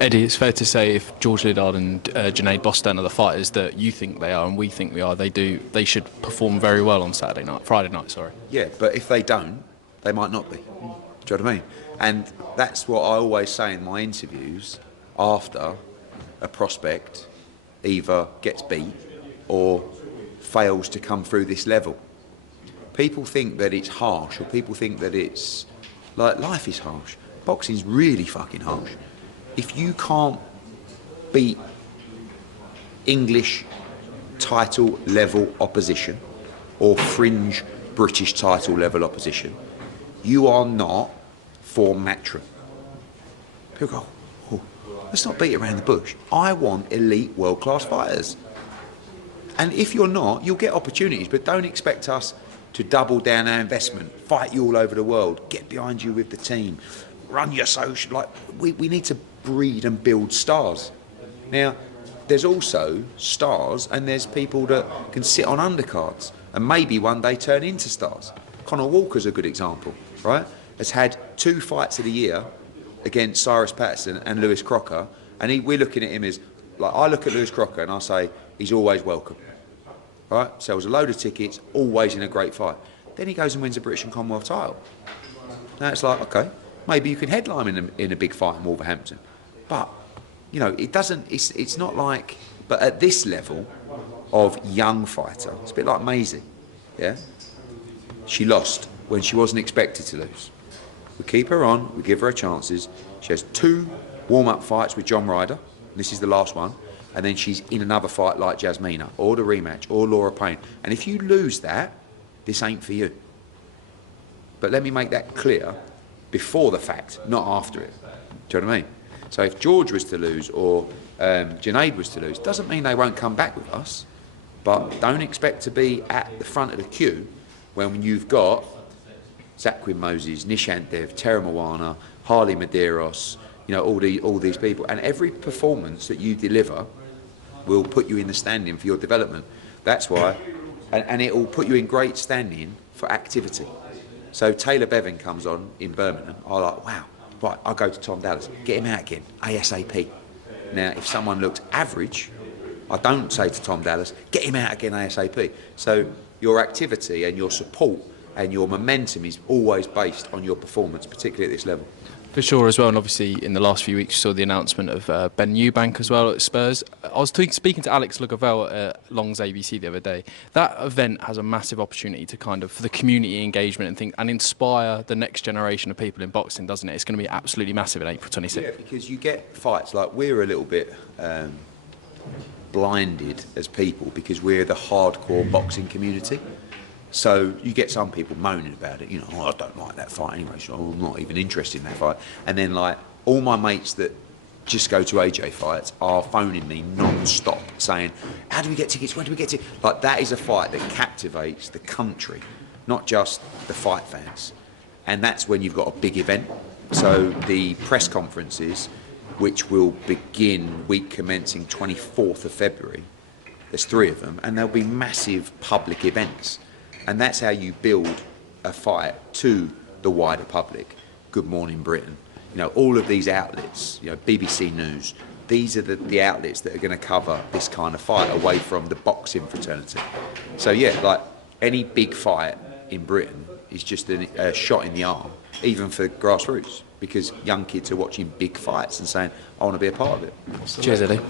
Eddie, it's fair to say if George Liddard and Junaid Bostan are the fighters that you think they are and we think we are, they should perform very well on Friday night. Sorry. Yeah, but if they don't, they might not be. Do you know what I mean? And that's what I always say in my interviews after a prospect either gets beat or fails to come through this level. People think that it's harsh, or people think that it's like life is harsh. Boxing's really fucking harsh. If you can't beat English title level opposition or fringe British title level opposition, you are not for Matchroom. People go, oh, let's not beat around the bush. I want elite world-class fighters. And if you're not, you'll get opportunities, but don't expect us to double down our investment, fight you all over the world, get behind you with the team, run your social. Like, we need to breed and build stars. Now, there's also stars and there's people that can sit on undercards and maybe one day turn into stars. Conor Walker's a good example, right? Has had 2 fights of the year against Cyrus Patterson and Lewis Crocker, and we're looking at him as, like, I look at Lewis Crocker and I say, he's always welcome, right? Sells a load of tickets, always in a great fight. Then he goes and wins a British and Commonwealth title. Now it's like, okay, maybe you can headline in a big fight in Wolverhampton. But, you know, it's not like, but at this level of young fighter, it's a bit like Maisie, yeah? She lost when she wasn't expected to lose. We keep her on, we give her chances. She has 2 warm-up fights with John Ryder, and this is the last one, and then she's in another fight like Jasmina, or the rematch, or Laura Payne. And if you lose that, this ain't for you. But let me make that clear before the fact, not after it. Do you know what I mean? So if George was to lose or Junaid was to lose, doesn't mean they won't come back with us, but don't expect to be at the front of the queue when you've got Zaquin Moses, Nishant Dev, Tera Moana, Harley Medeiros, you know, all these people. And every performance that you deliver will put you in the standing for your development. That's why, and it will put you in great standing for activity. So Taylor Bevan comes on in Birmingham, I'm like, wow. Right, I'll go to Tom Dallas, get him out again, ASAP. Now, if someone looks average, I don't say to Tom Dallas, get him out again ASAP. So your activity and your support and your momentum is always based on your performance, particularly at this level. For sure as well, and obviously in the last few weeks you saw the announcement of Ben Eubank as well at Spurs. I was speaking to Alex Lugavell at Long's ABC the other day. That event has a massive opportunity to kind of, for the community engagement and inspire the next generation of people in boxing, doesn't it? It's going to be absolutely massive in April 26th. Yeah, because you get fights, like we're a little bit blinded as people because we're the hardcore boxing community. So you get some people moaning about it, you know, oh, I don't like that fight anyway, so I'm not even interested in that fight. And then, like, all my mates that just go to AJ fights are phoning me non-stop saying, how do we get tickets, when do we get tickets? Like, that is a fight that captivates the country, not just the fight fans. And that's when you've got a big event. So the press conferences, which will begin week commencing 24th of February, there's 3 of them, and there'll be massive public events. And that's how you build a fight to the wider public. Good Morning Britain, you know, all of these outlets, you know, BBC News, these are the outlets that are going to cover this kind of fight away from the boxing fraternity. So yeah, like any big fight in Britain is just a shot in the arm, even for grassroots, because young kids are watching big fights and saying, I want to be a part of it. Cheers, Eddie.